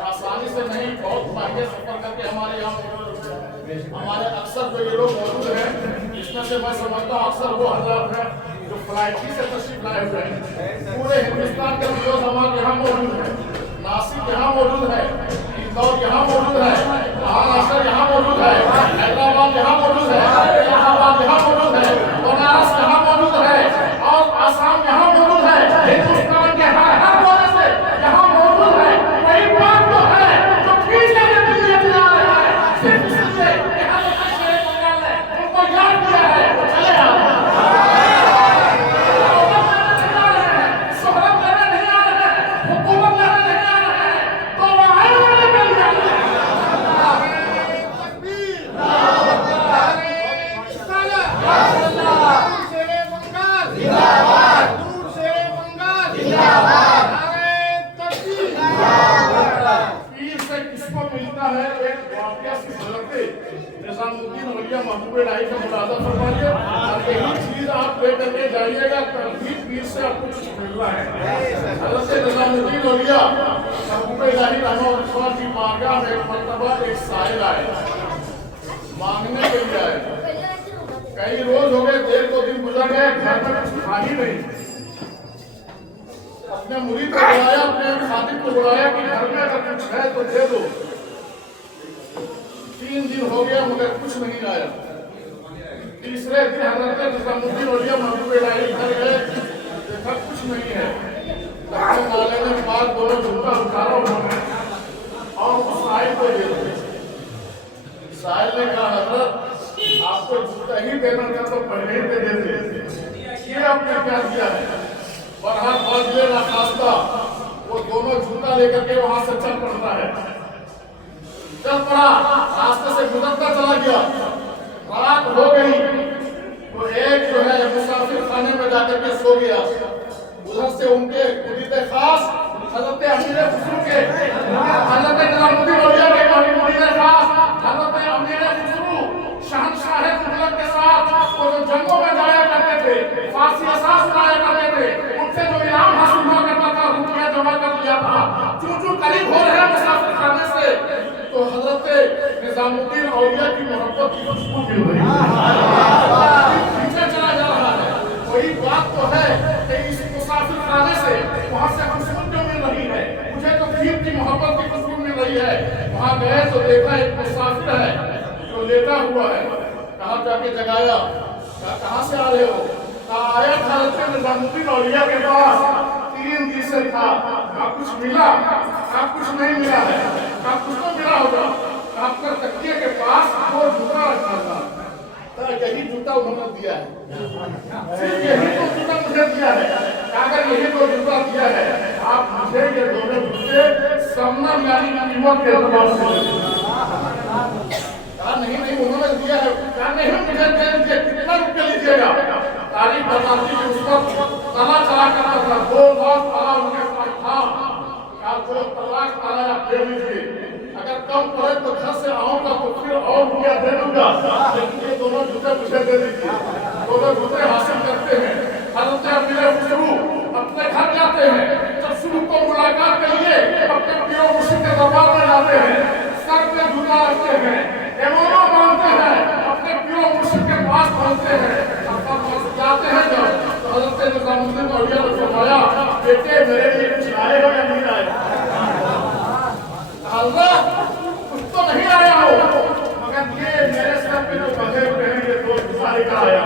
आसानी से नहीं, बहुत महंगे सफर करके हमारे यहाँ हमारे अक्सर जो ये लोग मौजूद हैं, इसमें से मैं समझता हूँ अक्सर वो हजरात हैं जो फ्लाइट से तशरीफ लाए हुए हैं। पूरे हिंदुस्तान के लोग हमारे यहाँ मौजूद हैं, नासिक यहाँ मौजूद है, इंदौर यहाँ मौजूद है, महाराष्ट्र यहाँ मौजूद है, हैदराबाद यहाँ मौजूद है, इलाहाबाद यहाँ मौजूद है, बनारस यहाँ मौजूद है और आसाम यहाँ मौजूद है। हिंदुस्तान के हर कोने से यहाँ मौजूद है। वही बात तो है जो खींच के दिल्ली जा रहा है, सिर्फ इसलिए यहाँ पर शेर बंगाल ने उनको याद किया है, वो चले आ रहे हैं, शोहरत लेने नहीं आ रहे हैं, हुकूमत लेने नहीं आ रहे हैं, तो वो आए वाले मिल जाएंगे। निजामुद्दीन औलिया महबूब इलाही का मुलाजा फरमाइए और यही चीज आप ले करके जाइएगा, कभी पीर से आपको कुछ मिल रहा है। हज़रत निजामुद्दीन औलिया महबूब इलाही रहमतुल्लाह की बारगाह में एक मर्तबा एक साहिल आए, मांगने के लिए आए। कई रोज हो गए, डेढ़ दो दिन गुजर गए, घर में कुछ खा ही नहीं। अपने मुरीद को बुलाया, अपने खातिब को बुलाया कि घर में अगर कुछ है तो दे दो। 3 दिन हो गया मगर कुछ नहीं आया। तीसरे दिन हज़रत निजामुद्दीन औलिया महबूब इलाही घर गए, देखा कुछ नहीं है। नाले में पाक दोनों जूता उतारा उन्होंने और उस साहिल को दे दिया। साहिल ने कहा हज़रत आपको जूता ही देना था तो पहले ही दे देते, ये आपने क्या किया है। बरहाल फजले ना खास्ता वो दोनों जूता लेकर के वहां से चल पड़ता है, चल पड़ा, रास्ते से गुजरता चला गया। रात हो गई तो एक जो है मुसाफिर खाने में जाकर के सो गया। उधर से उनके मुरीद खास हज़रत अमीर खुसरू के हज़रत निजामुद्दीन औलिया के मुरीद खास हज़रत अमीर खुसरू शहंशाह तुगलक के साथ वो जो जंगों में जाया करते थे, फांसी असास उड़ाया करते थे, उनसे जो इनाम हासिल हुआ करता था, रुपया जमा कर लिया था। चूं करीब हो रहे मुसाफिर खाने से तो हज़रत निजामुद्दीन औलिया की मोहब्बत की खुशबू मिल रही है, पीछे चला जा रहा है। वही बात तो है कि इस मुसाफिर खाने से वहाँ से खुशबू क्यों मिल रही है, मुझे तो पीर की मोहब्बत की खुशबू मिल रही है। वहाँ गए तो देखा एक मुसाफिर है जो लेटा हुआ है। कहाँ जाके जगाया, कहाँ से आ रहे हो? आया था हज़रत निजामुद्दीन औलिया के पास, 3 दिन से था, कहाँ कुछ मिला, कहाँ कुछ नहीं मिला है, कहाँ कुछ तो मिला होगा। आपका तकिए के पास वो जूता रखा था, यही जूता उन्होंने दिया है, सिर्फ यही तो जूता मुझे दिया है। अगर यही तो जूता दिया है, आप मुझे ये दोनों जूते समन यानी कीमत के एतबार से नहीं उन्होंने दिया है, नहीं मुझे दे दीजिए, कितना रुपया लीजिएगा? तारीख बताती है उस वक्त तला चला करता था, 2 लाख तला उनके पास था। क्या 2 तलाक तला आप दे लीजिए, अगर कम पड़े तो घर से आऊंगा तो फिर और रुपया दे दूंगा, लेकिन ये दोनों जूते मुझे दे दीजिए। दोनों जूते हासिल करते हैं। हज़रत अमीर खुसरू अपने घर जाते हैं, जब शुरू को मुलाकात के लिए अपने पीर मुर्शिद के दरबार में जाते हैं, सर पे जूता रखते हैं, इमामा मानते हैं, अपने पीर मुर्शिद के पास पहुंचते हैं। जाते हैं जब तो हज़रत निजामुद्दीन औलिया ने फरमाया, बेटे मेरे लिए कुछ लाए हो या नहीं लाए? हज़रत कुछ तो नहीं आया हो, मगर ये मेरे सर पे जो बंधे हुए हैं ये 2 जूता लेकर आया।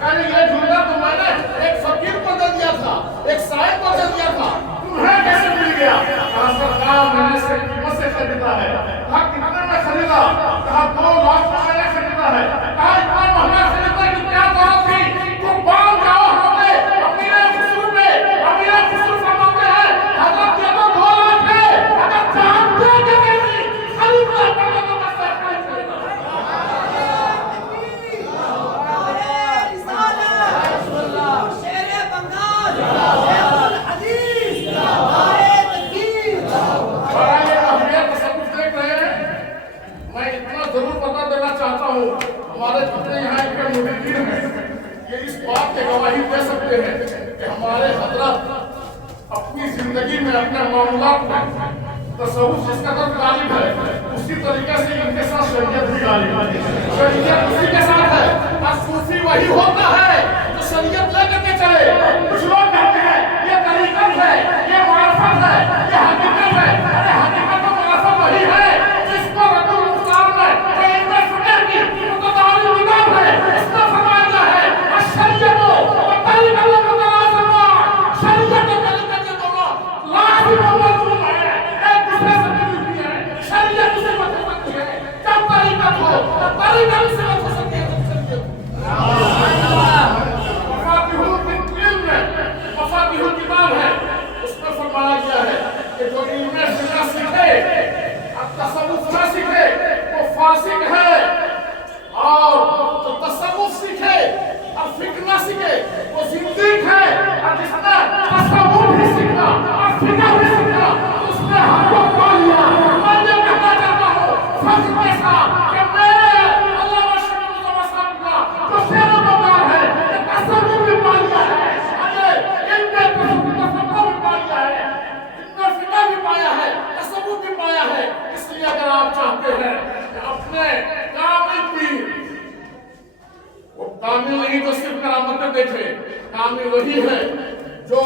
कहने ये जूता तो मैंने एक फकीर को दे दिया था, एक साहिब को दे दिया था, तुम्हें कैसे मिल गया? कहा सरकार मैंने इसे कीमत से खरीदा है। कहा कितने में खरीदा? कहा 2 लाख में मैंने खरीदा है। कहा इतना महंगा खरीदा कि क्या जरूरत थी? तुम बाल जाओ हमने अमीर खुसरू पे, अमीर खुसरू फरमाते हैं हज़रत ये तो 2 लाख है, अगर जानते कि नहीं खरीद लो पड़े तो बस शेरे बंगाल हदीस मैं इतना जरूर बता देना चाहता हूँ, हमारे जितने यहाँ के मुरीदीन हैं ये इस बात की गवाही दे सकते हैं कि हमारे हज़रत अपनी जिंदगी में अपने मामलात में तसव्वुफ जिस कदर गालिब है उसी तरीके से इनके साथ शरीयत भी गालिब है। शरीयत उसी के साथ है और सूफी वही होता है जो शरीयत लेकर के चले। कुछ लोग कहते हैं ये तरीकत है, ये मार्फत है, ये हकीकत है। अरे हकीकत और मार्फत वही है जिसको रसूल इस्लाम ने इनमें फिक्र की मुतदाली किताब है इसमें फरमाया गया है शरीयत और तरीकत मुतलाज़िमा। शरीयत और तरीकत ये दोनों लाज़िम और मलज़ूम है, एक दूसरे से मिलती है। शरीयत उसे मत हो सकती है जब तरीकत हो, तरीकत उसे मत हो सकती है जब शरीयत हो। मफातिहुल किताब है उसमें फरमाया गया है कि जो इल्म फिक़ह सीखे और तसव्वुफ न सीखे वो फासिक है, और जो तसव्वुफ सीखे और फिक़ह न सीखे वो ज़िंदीक़ है। और जिसने तसव्वुफ भी सीखा और फिक़ह भी सीखा उसने हमको पा लिया। मैं ये कहना चाहता हूँ फख्र के साथ कि मैं अल्लामा शरीफ मुस्तफा साहब का जो शेर बकार है कि तसव्वुफ भी पा लिया है, तसव्वुफ भी पाया है। इसलिए अगर आप चाहते हैं कि अपने कामिल पीर, वो कामिल नहीं तो सिर्फ करामतें देखे, कामिल वही है जो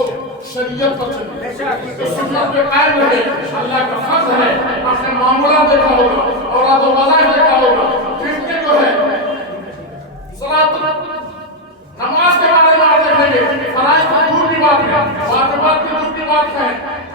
शरीयत पर चले, जो सुन्नत पे कायम रहे। अल्लाह का फज़्ल है आपने मामूला देखा होगा और वज़ाइफ देखा होगा। जिनके जो है सलात नमाज के बारे में आप देखेंगे फराइज़ की दूर की बात है, वाजिबात की दूर की बात है।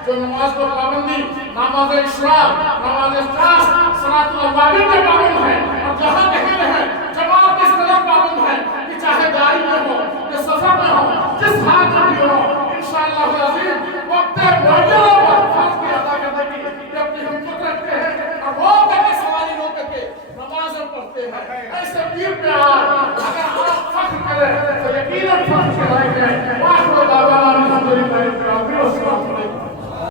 जो नमाज को पाबंदी, नमाज इशराक, नमाज इफ्तार, सलातुल अवाबिर में पाबंद है और जहाँ कहीं रहे जमात इस तरह पाबंद है कि चाहे गाड़ी में हो या सफर में हो, जिस हाथ में भी हो, इंशाअल्लाह अज़ीम वक्त मुअय्यन पर फर्ज भी अदा करने की अपनी हिम्मत रखते हैं और वो करके सवारी रो करके नमाज पढ़ते हैं। ऐसे पीर पे अगर आप फख्र करें तो यकीनन फख्र के लायक हैं।